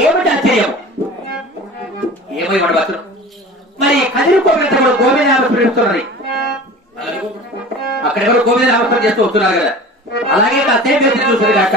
ఏమిటి ఆశ్చర్యం? ఏమో ఇవాడు బతులు మరి కదిరిపోయిన గోవింద నామస్మరణ చేస్తున్నది. అక్కడెవరు గోవింద నామస్మరణ చేస్తూ వస్తున్నారు కదా, అలాగే కాసేపు ఎదురు చూసారు కాక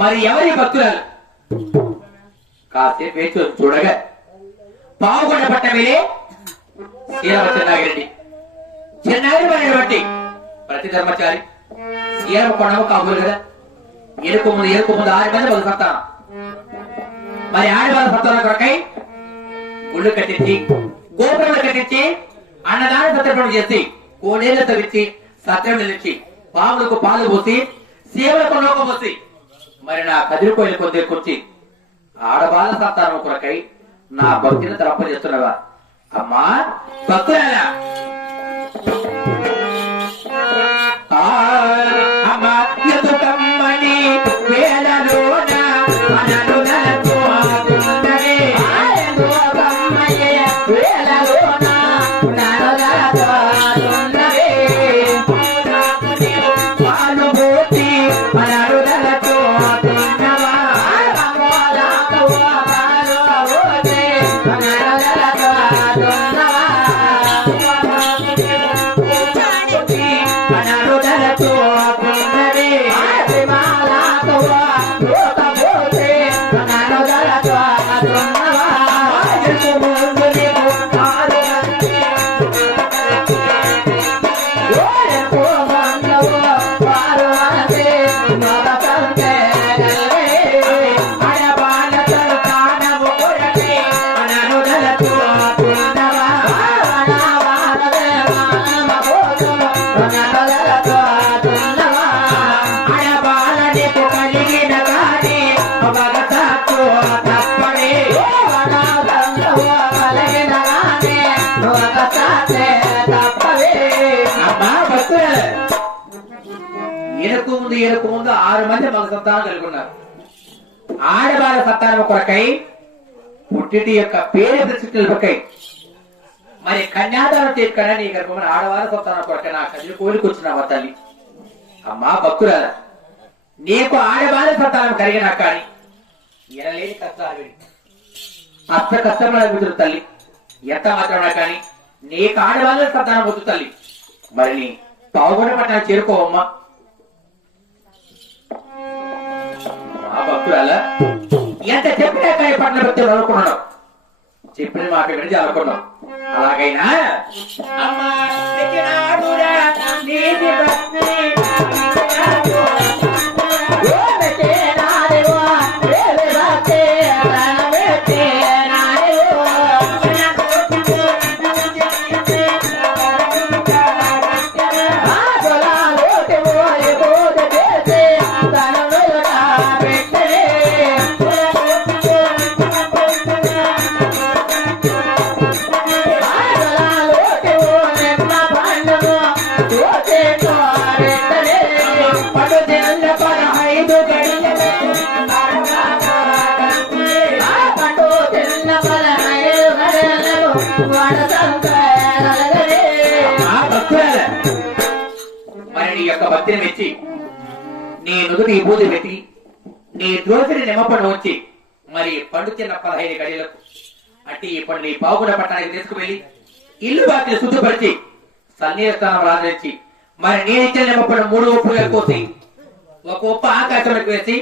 మరి ఎవరి భక్తురాలు కాసేపు వేచి చూడగా పావుగొండ పట్ట వెళ్ళి శ్రీరామ చిన్నాగిరెడ్డి చిన్నాగిరి బట్టి ప్రతి ధర్మచారి శ్రీరామ కొండము కాబోలు కదా. ఎరుకు ముందు 6 మంది బలు సత్తాను. మరి ఆడవాళ్ళ సత్తాల కొరకై గుళ్ళు కట్టించి గోపురాలు కట్టించి అన్నదాన సత్రపణం చేసి కోడేళ్లు తవ్వించి సత్రం నిలిచి పాములకు పాలు పోసి సేవలకు లోక పోసి మరి నా కదిరిపోయిన కొద్ది కూర్చి ఆడబాల సంతానం కొరకై నా భక్తిని తరపజేస్తున్నవా అమ్మా భక్తురాలా? పాలు పోతి మనరుదలతో ఈయనకు ముందు 6 మంది మగ సంతానం కలిగి ఉన్నారు. ఆడవాళ్ళ సంతానం కొరకై పుట్టిటి యొక్క పేరు ప్రసిద్ధులకై మరి కన్యాదానం తీసుకున్నా నీ గర్భమైన ఆడవాళ్ళ సంతానం కొరకై నా కదిలి కోరికొచ్చినావా తల్లి. అమ్మా భక్తురాలా, నీకు ఆడవాళ్ళ సంతానం కలిగినా కానీ ఎనలేని కష్టాలు అష్ట కష్టముల విడుదల తల్లి. ఎంత మాత్రమే కానీ నీకు ఆడవాళ్ళ సంతానం వద్దు తల్లి. మరి నీ పావుగొండ పట్టణాన్ని చేరుకోవమ్మా. మా భక్తురాలా, ఎంత చెప్పినా కానీ పట్టణ భక్తులు అనుకున్నావు, చెప్పిన మాట విడిచి అనుకున్నావు. అలాగైనా అమ్మా మరి నీ యొక్క భక్తిని మెచ్చి నీ నుదుటి విభూతి పెట్టి నీ ద్రోసిని నిమ్మపండు వచ్చి మరి పండు చిన్న 15 గడియలకు అంటే ఈ పండు నీ పావుగొండ పట్టణానికి తీసుకువెళ్ళి ఇల్లు వాటిని శుద్ధపరిచి సన్నీర స్థానం రాజరించి మరి నేనిచ్చిన నిమ్మపండు 3 ఒప్పులుగా కోసి ఒక ఉప్పు ఆకాశంలోకి వేసి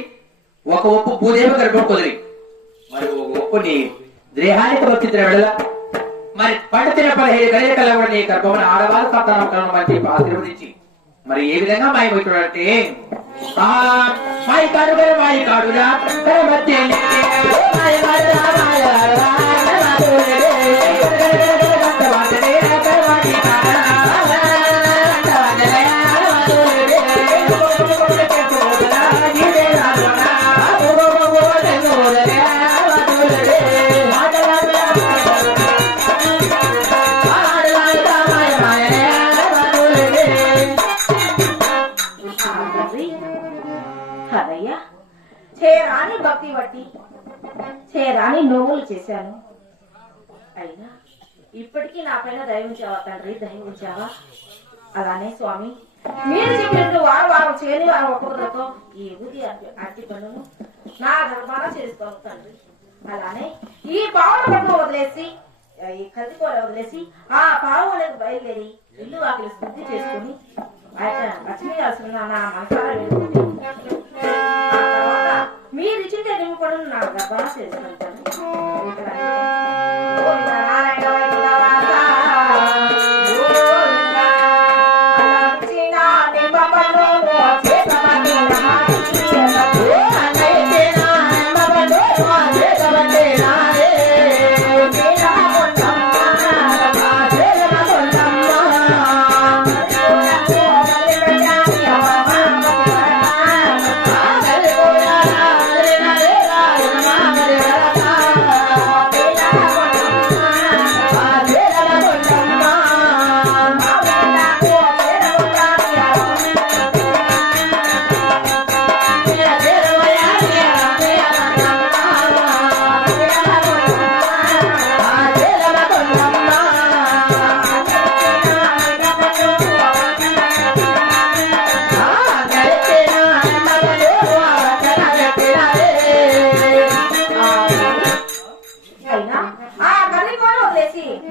ఒక ఉప్పు భూదేవి గర్భం కుదిరి మరి ఒక ఉప్పు నీ దేహానికి వచ్చిన వెళ్ళ మరి పండుతున్న 15 గడియల కల్లా కూడా నీ గర్భమైన ఆడవాళ్ళ సంతానం కలను మంచి ఆశీర్వదించి మరి ఏ విధంగా మాయమవుతున్నాడంటే మాయ కాడురా చేరాని భక్తి బట్టి చేరాని నోవులు చేశాను. అయినా ఇప్పటికీ నా పైన దయ ఉంచావా తండ్రి, దయ ఉంచావా? అలానే స్వామి, మీరు చెప్పినట్టు వారం చేయని వారం ఒక్కొక్కరితో ఈ ఊది అరటి పనులను నా గర్భాన చేస్తాను తండ్రి. అలానే ఈ పావుల పన్ను వదిలేసి ఈ కదికోర వదిలేసి ఆ పావు అనేది బయలుదేరి ఇల్లు వాకిలి శుద్ధి చేసుకుని ఆ యొక్క లక్ష్మీ రాసిన నా మనసారా వేడుకుంటే ఆ తర్వాత మీరు ఇచ్చిన నింపడం నా గర్భాన చేసుకుంటాను.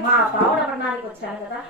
మా పావుల వర్ణానికి వచ్చాను కదా.